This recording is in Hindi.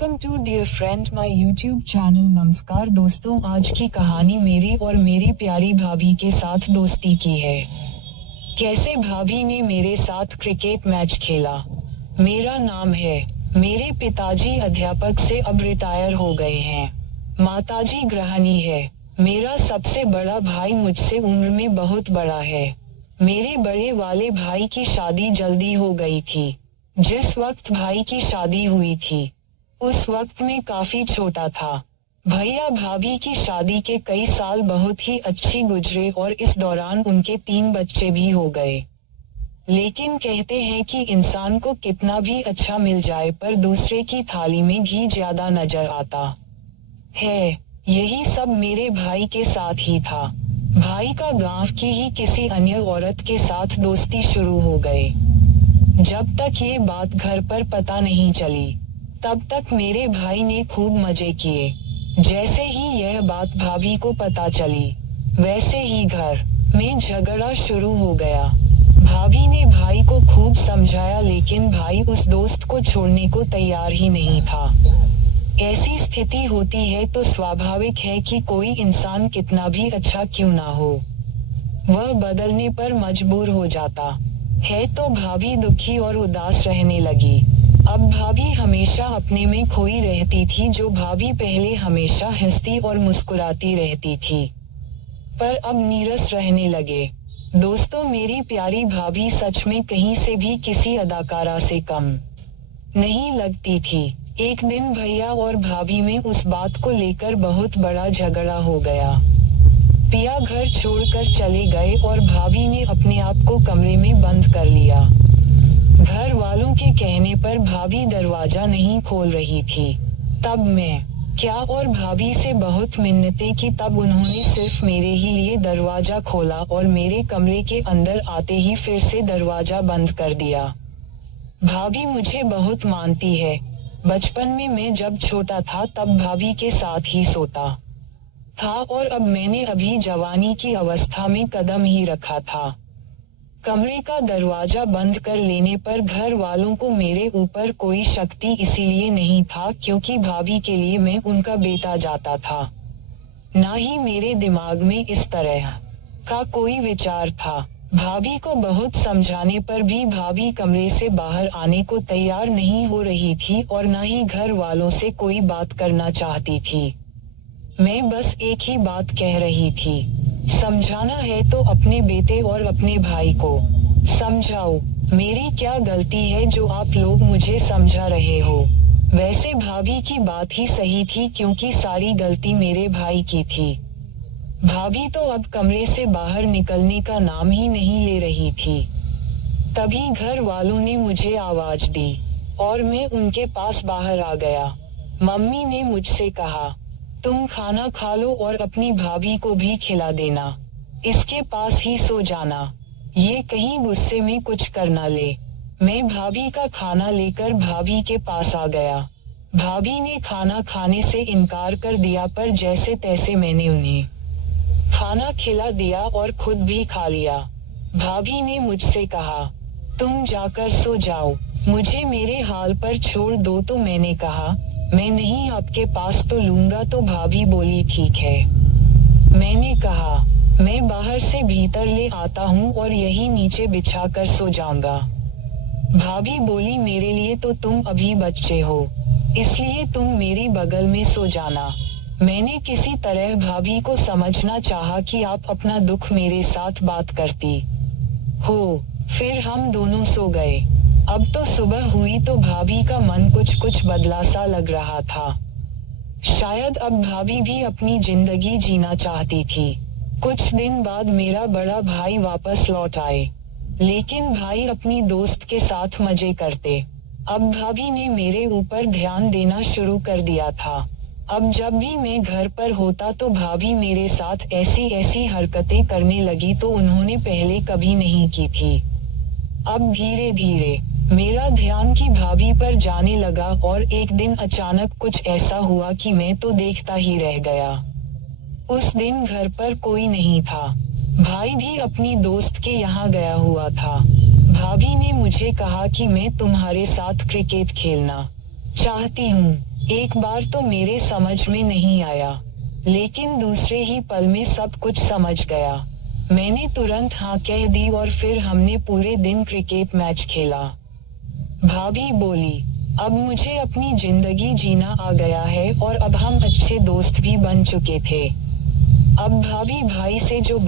Welcome to dear friend my YouTube channel. नमस्कार दोस्तों, आज की कहानी मेरी और मेरी प्यारी भाभी के साथ दोस्ती की है। कैसे भाभी ने मेरे साथ क्रिकेट मैच खेला। मेरा नाम है। मेरे पिताजी अध्यापक से अब रिटायर हो गए हैं। माताजी गृहिणी है। मेरा सबसे बड़ा भाई मुझसे उम्र में बहुत बड़ा है। मेरे बड़े वाले भाई की शादी जल्दी हो गई थी। जिस वक्त भाई की शादी हुई थी उस वक्त में काफी छोटा था। भैया भाभी की शादी के कई साल बहुत ही अच्छी गुजरे और इस दौरान उनके 3 बच्चे भी हो गए। लेकिन कहते हैं कि इंसान को कितना भी अच्छा मिल जाए पर दूसरे की थाली में घी ज्यादा नजर आता है। यही सब मेरे भाई के साथ ही था। भाई का गांव की ही किसी अन्य औरत के साथ दोस्ती शुरू हो गए। जब तक ये बात घर पर पता नहीं चली तब तक मेरे भाई ने खूब मजे किए। जैसे ही यह बात भाभी को पता चली वैसे ही घर में झगड़ा शुरू हो गया। भाभी ने भाई को खूब समझाया लेकिन भाई उस दोस्त को छोड़ने को तैयार ही नहीं था। ऐसी स्थिति होती है तो स्वाभाविक है कि कोई इंसान कितना भी अच्छा क्यों ना हो वह बदलने पर मजबूर हो जाता है। तो भाभी दुखी और उदास रहने लगी। अब भाभी हमेशा अपने में खोई रहती थी। जो भाभी पहले हमेशा हंसती और मुस्कुराती रहती थी पर अब नीरस रहने लगे। दोस्तों, मेरी प्यारी भाभी सच में कहीं से भी किसी अदाकारा से कम नहीं लगती थी। एक दिन भैया और भाभी में उस बात को लेकर बहुत बड़ा झगड़ा हो गया। पिया घर छोड़कर चले गए और भाभी ने अपने आप को कमरे में बंद कर लिया। घर वालों के कहने पर भाभी दरवाजा नहीं खोल रही थी। तब मैं क्या और भाभी से बहुत मिन्नतें की। तब उन्होंने सिर्फ मेरे ही लिए दरवाजा खोला और मेरे कमरे के अंदर आते ही फिर से दरवाजा बंद कर दिया। भाभी मुझे बहुत मानती है। बचपन में मैं जब छोटा था तब भाभी के साथ ही सोता था और अब मैंने अभी जवानी की अवस्था में कदम ही रखा था। कमरे का दरवाजा बंद कर लेने पर घर वालों को मेरे ऊपर कोई शक्ति इसीलिए नहीं था क्योंकि भाभी के लिए मैं उनका बेटा जाता था। ना ही मेरे दिमाग में इस तरह का कोई विचार था। भाभी को बहुत समझाने पर भी भाभी कमरे से बाहर आने को तैयार नहीं हो रही थी और ना ही घर वालों से कोई बात करना चाहती थी। मैं बस एक ही बात कह रही थी, समझाना है तो अपने बेटे और अपने भाई को समझाओ। मेरी क्या गलती है जो आप लोग मुझे समझा रहे हो। वैसे भाभी की बात ही सही थी क्योंकि सारी गलती मेरे भाई की थी। भाभी तो अब कमरे से बाहर निकलने का नाम ही नहीं ले रही थी। तभी घर वालों ने मुझे आवाज दी और मैं उनके पास बाहर आ गया। मम्मी ने मुझसे कहा, तुम खाना खा लो और अपनी भाभी को भी खिला देना। इसके पास ही सो जाना, ये कहीं गुस्से में कुछ कर ना ले। मैं भाभी का खाना लेकर भाभी के पास आ गया। भाभी ने खाना खाने से इनकार कर दिया पर जैसे तैसे मैंने उन्हें खाना खिला दिया और खुद भी खा लिया। भाभी ने मुझसे कहा, तुम जाकर सो जाओ, मुझे मेरे हाल पर छोड़ दो। तो मैंने कहा, मैं नहीं आपके पास तो लूंगा। तो भाभी बोली, ठीक है। मैंने कहा, मैं बाहर से भीतर ले आता हूँ और यही नीचे बिछा कर सो जाऊंगा। भाभी बोली, मेरे लिए तो तुम अभी बच्चे हो इसलिए तुम मेरी बगल में सो जाना। मैंने किसी तरह भाभी को समझना चाहा कि आप अपना दुख मेरे साथ बात करती हो। फिर हम दोनों सो गए। अब तो सुबह हुई तो भाभी का मन कुछ बदला सा लग रहा था। शायद अब भाभी भी अपनी जिंदगी जीना चाहती थी। कुछ दिन बाद मेरा बड़ा भाई वापस लौट आए, लेकिन भाई अपनी दोस्त के साथ मजे करते। अब भाभी ने मेरे ऊपर ध्यान देना शुरू कर दिया था। अब जब भी मैं घर पर होता तो भाभी मेरे साथ ऐसी हरकतें करने लगी तो उन्होंने पहले कभी नहीं की थी। अब धीरे धीरे मेरा ध्यान की भाभी पर जाने लगा और एक दिन अचानक कुछ ऐसा हुआ कि मैं तो देखता ही रह गया। उस दिन घर पर कोई नहीं था। भाई भी अपनी दोस्त के यहाँ गया हुआ था। भाभी ने मुझे कहा कि मैं तुम्हारे साथ क्रिकेट खेलना चाहती हूँ। एक बार तो मेरे समझ में नहीं आया, लेकिन दूसरे ही पल में सब कुछ समझ गया। मैंने तुरंत हाँ कह दी और फिर हमने पूरे दिन क्रिकेट मैच खेला। भाभी बोली, अब मुझे अपनी जिंदगी जीना आ गया है और अब हम अच्छे दोस्त भी बन चुके थे। अब भाभी भाई से जो